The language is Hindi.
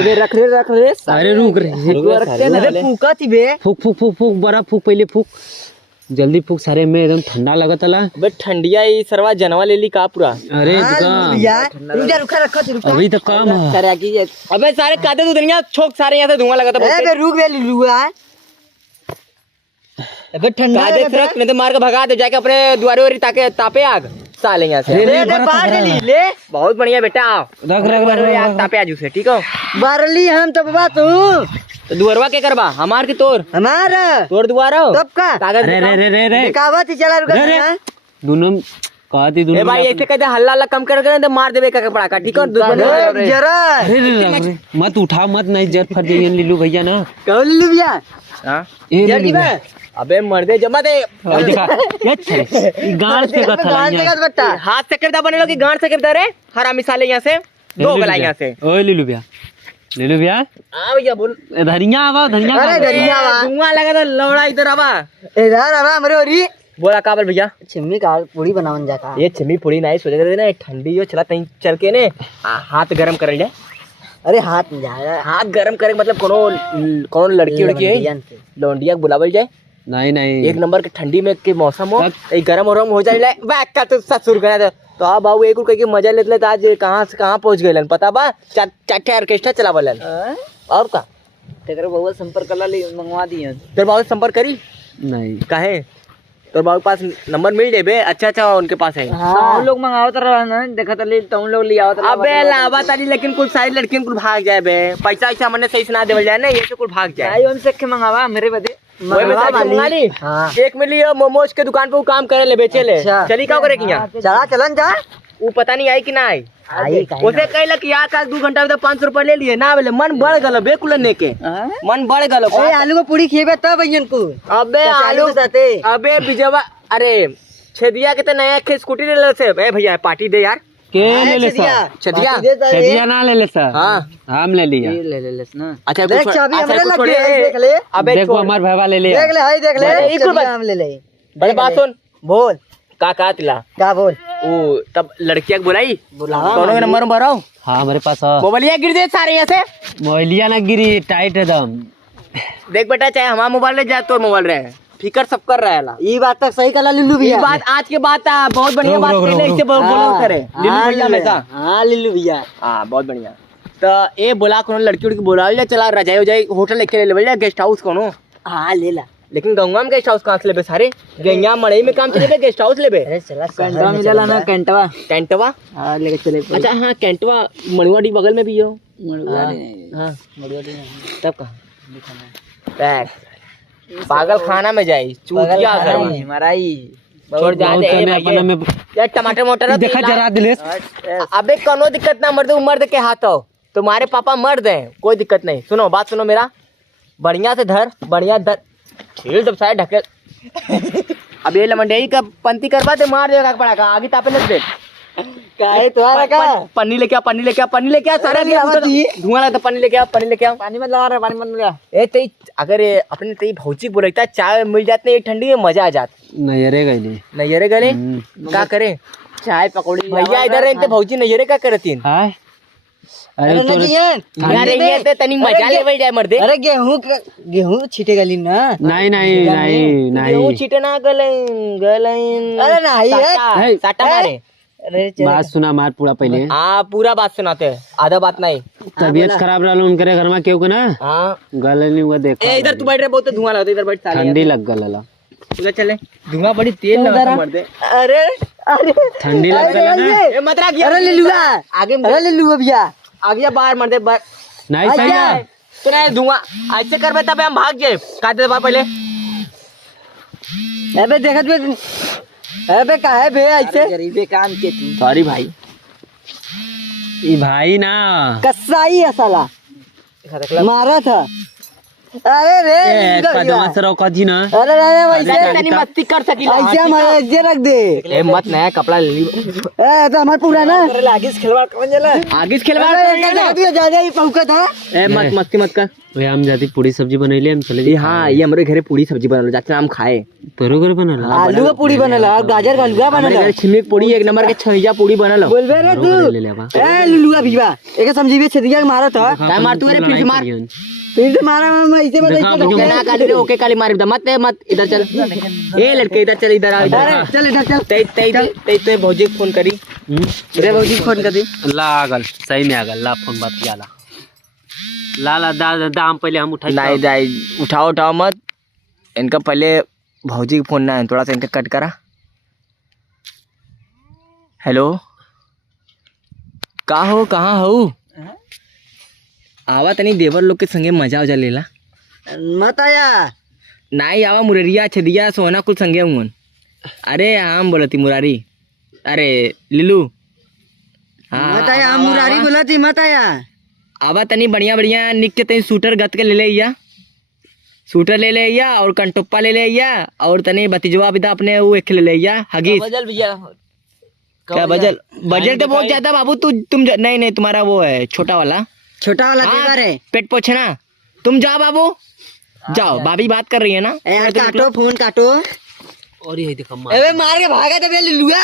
अबे रख ले अरे रुक रे अरे फूका थी बे फूक फूक फूक फूक बड़ा फूक पहले फूक जल्दी फूक सारे में एकदम ठंडा लगत ला बे ठंडिया ई सरवा जनवा ले ली का पूरा अरे रुका अभी तो काम है सारे आकी अबे सारे काटे तू दुनिया छोक सारे यहां से धुआं लगा था अबे रुक बे लुआ अबे ठंडा देख रख नहीं तो मार के भगा दे जाके अपने द्वारे और ताके तापे आग साले यहां से ले बाहर ले बहुत बढ़िया बेटा रख तापे आज उसे ठीक हो बारली हम तो बाबा तू दुआरवा के करबा हमार की तोर हमारा तोर दुआरा तब का कागज रे दिखावत ही चला रुका दोनों कहती दोनों ए भाई ऐसे कहते हल्ला हल्ला कम कर तो मार देबे का पड़ा का ठीक हो जरा मत उठा मत नहीं जर फट जाइए लीलू भैया ना कहो लीलू भैया हां जर की बे अबे मर दे जमा दे दिखा ये गांड से बट्टा हाथ से करदा बने लोग गांड से करदा रे हरामी साले यहां से दो गला यहां से ओए लीलू भैया हां भैया बोल धनिया आवा धनिया अरे धनिया आवा धुआं लगा तो लौड़ा इधर आवा हमरे ओरी बोला काबर भैया छिम्मी का पूरी बनावन जाता ये छिम्मी पूरी नहीं सोच रहे ना ठंडी जो चला तई चल के ने हाथ गरम कर ले अरे हाथ में जाए हाथ गरम करे मतलब कोनो लड़की है लौंडिया बुलावल जाए नहीं एक नंबर के ठंडी में के मौसम हो एक गरम हो जाए का तो ससुर गया तो आ बाबू एक रुपए की मजा लेते लेते आज कहां से कहां पहुंच गए पता बा चाटे ऑर्केस्ट्रा चलावलन और का तेरे बाबू संपर्क कर ले मंगवा दिए तेरे बाबू संपर्क करी नहीं काहे तो बाबू पास नंबर मिल जाए बे अच्छा उनके पास है हम लोग मंगाओ तो देखा तो ले तुम लोग ले आओ तो अबे लावा ताली लेकिन कुछ सारी लड़कियों को भाग जाए बे पैसा हमने सही से ना देवल जाए ना ये तो कुछ भाग जाए हम से मंगावा मेरे बदे एक मिली मोमोज के दुकान पे वो काम करे ले बेचे ले चली क्या करे चला चलन जा वो पता नहीं आई कि ना आई उसे कहला कि यार का 2 घंटा में 500 रुपए ले लिए ना बोले मन बढ़ गलो बेकुलने के मन बढ़ गलो आलू को पूरी खेबे तब भैया को अबे आलू अबे बिजवा अरे छेदिया के तो नया स्कूटी ले ले से ए भैया पार्टी दे यार के ले ले छेदिया ना ले ले सर हां हम ले लिया ले ना अच्छा देख चाबी हमरे लग गई देख ले अबे देखो हमार भाईवा ले ले देख ले हाय देख ले एक बार हम ले ले बड़े बात सुन बोल का तिला क्या बोल वो तब लड़किया को बुलाई दोनों के नंबर भराओ हाँ हमारे पास मोबाइलिया गिर दे सारे यहाँ से मोबाइलिया ना गिरी टाइट एकदम देख बेटा चाहे हमारा मोबाइल ले जाए तो मोबाइल रहे फिकर सब कर रहा है ये बात तक सही कला लिल्लू भैया बात आज के बात बहुत बढ़िया बात कहले इससे बोलो करे लिल्लू भैया हमेशा हां लिल्लू भैया हां बहुत बढ़िया तो ए बोला कोनो लड़की उड़की बोला ले चला रजाई हो जाए होटल लेके ले ले गेस्ट हाउस कोनो हां ले ला लेकिन गंगा में गेस्ट हाउस कहां से लेबे सारे गंगा मड़ई में काम चलेबे गेस्ट हाउस लेबे अरे चला कैंटवा मिलेला ना कैंटवा हां लेके चले अच्छा हां कैंटवा मणिवाड़ी बगल में भी हो हां मड़ुआडी तब कहां पागल खाना में जाई चूतिया कर मराई छोड़ जा दे अपना में यार टमाटर मोटर देखा जरा दिलेश अबे कोनो दिक्कत ना मर्द के हाथ हो तुम्हारे पापा मर्द हैं कोई दिक्कत नहीं सुनो बात सुनो मेरा बढ़िया से धर बढ़िया धर खेल जब साइड ढके अब ये लमंडई का पंती करवा दे मार देगा पड़ा का आगे तापे लग दे काहे तोरा का पन्नी लेके आ सारा धुआं लगता पन्नी लेके आ पानी मत लगा रे पानी मत लगा ए तई अगर अपने तई भौजी बोलता चाय मिल जाते एक ठंडी में मजा आ जात नयरे गईले नयरे गले का करे चाय पकौड़ी भैया इधर रहते भौजी नयरे का करतीन हां अरे यार ये तो तनी मजा लेवल जाए मर्दे अरे गेहूं छीटे गली ना नहीं गेहूं छीटे ना गलें अरे नहीं साटा मारे बात सुना मार पूरा पहले हाँ पूरा बात सुनाते आधा बात नहीं तबीयत खराब रहा उनके घर में क्यों ना हाँ गले नहीं हुआ देखा इधर तू बैठ रहे बहुत धुआं लगता इधर बैठ ठंडी लग गला इधर चले धुआं बड़ी तेज ना मर्दे अरे ठंडी लग गला ना मत रख अरे ले लूगा आगे अरे ले लूगा भैया आगे बाहर मर्दे नहीं सही है तो नहीं धुआं ऐसे करबे तब हम भाग जाए काटे दबा पहले अबे देखत अबे काहे बे ऐसे गरीबे काम के तू सॉरी भाई ये भाई ना कसाई है साला मारा था अरे रे बदमाश रहो जी ना। अरे वैसे तनी मस्ती कर सकीला ऐसे हमारे ऐसे रख दे। ए मत नया कपड़ा ले ली ए तो हमार पुराना आगे से खिलवाड़ कौन जाला आगे से खिलवाड़ तू जा ही पहुंचा था। ए मत मस्ती मत कर वे हम जाती पूरी सब्जी बनैले हम चले ये हाँ ये हमारे घरे पूरी सब्जी बनल जाते हम खाए तोरो घर बनल आलू का पूरी बनल है, गाजर का हलवा बनल है, छिमी पूरी एक नंबर के छइया पूरी बनल बोलबे रे तू। ले लेबा ए लुलुआ भीवा एक समझीबे छदिया के मारा था। काय मार तू अरे फिर से मार फिर से मारा मैं ऐसे बताई ओके ना काली रे ओके काली मार मत मत इधर चल ए लड़के इधर चल इधर आ इधर चल इधर चल। ते भौजी को फोन करी रे भौजी फोन कर दी। लागल सही में आगल ला फोन बात किया ला ला दाम पहले हम उठाई नहीं दाई उठाओ मत इनका पहले भौजी का फोन ना है थोड़ा सा इनका कट करा। हेलो कहाँ हो आवा तनी देवर लोग के संगे मजा उजा लेला मत आया नहीं आवा मुररिया छदिया सोना कुल संगे हुन। अरे हम बोलती मुरारी अरे लिलू मत आया हम मुरारी बोला थी मत आया। आवा तनी बढ़िया निक के तनी सूटर गत के ले लिया सूटर ले लिया और कंटोप्पा ले लिया और तनी भतीजवा बिदा अपने वो एक ले लिया हगीज बजल भैया क्या बजल तो बहुत ज्यादा बाबू तुम नहीं तुम्हारा वो है छोटा वाला देवर है पेट पोछना तुम जाओ बाबू जाओ भाभी बात कर रही है ना यार काटो फोन काटो और ये देखो अबे मार के भागा तो बे लुलुआ।